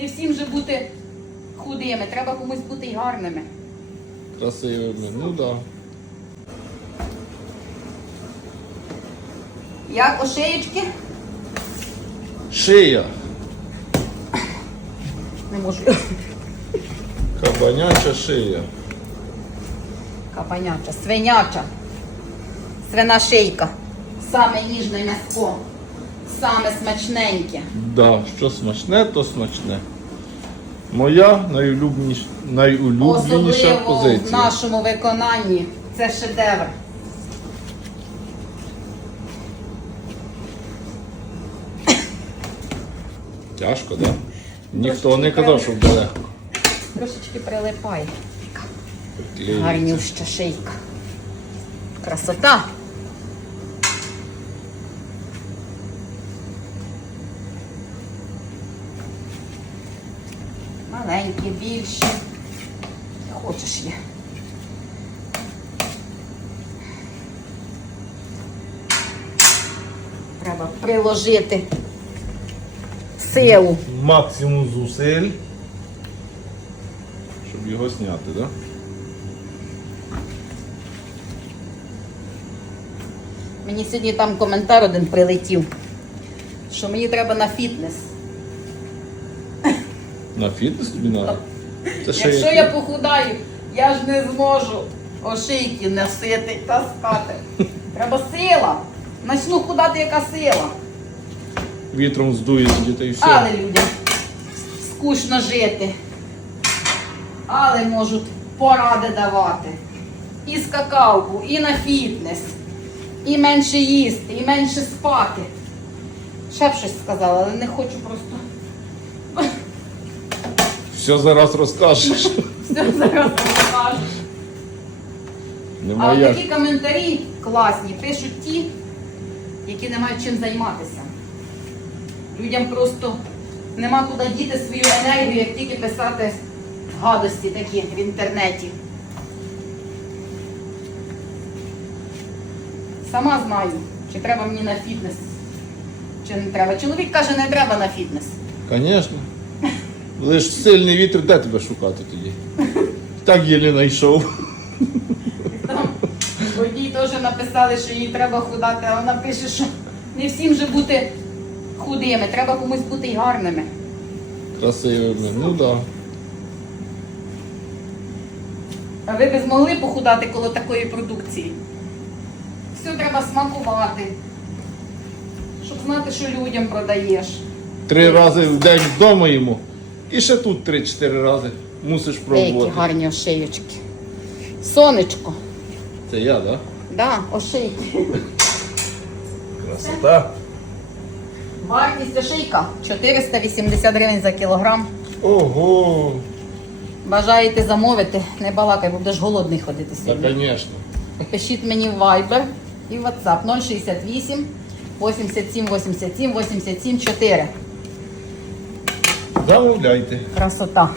Не всім же бути худими, треба комусь бути й гарними. Красивими. Ну да. Як ошеєчки? Шия. Не можу. Кабаняча шия. Капаняча, свиняча, свина шийка. Саме ніжне м'ясо, саме смачненьке. Да, що смачне, то смачне. Моя найулюбленіша, найулюбленіша Особливо в нашому виконанні. Це шедевр. Тяжко, так? Да? Ніхто не казав, що буде легко. Трошечки прилипає. Гарнюща шийка. Красота. Маленькі, більші. Хочеш є. Треба приложити силу. Максимум зусиль, щоб його зняти, так? Да? Мені сьогодні там коментар один прилетів, що мені треба на фітнес. На фітнес тобі треба? Це ще Якщо я похудаю, я ж не зможу ошийки носити, таскати. Треба сила. Начну худати, яка сила. Вітром здує дітей все. Але людям скучно жити. Але можуть поради давати. І скакалку, і на фітнес, і менше їсти, і менше спати. Ще б щось сказала, але не хочу просто. Все зараз розкажеш. Все зараз розкажеш. А Немає такі коментарі класні пишуть ті, які не мають чим займатися. Людям просто нема куди діти свою енергію, як тільки писати гадості такі в інтернеті. Сама знаю, чи треба мені на фітнес, чи не треба. Чоловік каже, не треба на фітнес. Звісно. Лиш сильний вітер, де тебе шукати тоді? Так єлі знайшов. Там одній теж написали, що їй треба худати, а вона пише, що не всім же бути худими, треба комусь бути й гарними. Красивими. Ну так. Да. А ви б змогли похудати коло такої продукції? Все треба смакувати, щоб знати, що людям продаєш. Три рази в день вдома йому. І ще тут три-чотири рази мусиш Деякі пробувати. гарні ошиючки. Сонечко, Це я, так? Да? да, ошийки. Красота. Вартість ошийка 480 гривень за кілограм. Ого! Бажаєте замовити, не балакай, бо будеш голодний ходити сьогодні. звісно. Пишіть мені в Viber і в WhatsApp 068 87 87 87 4. Замовляйте. Красота.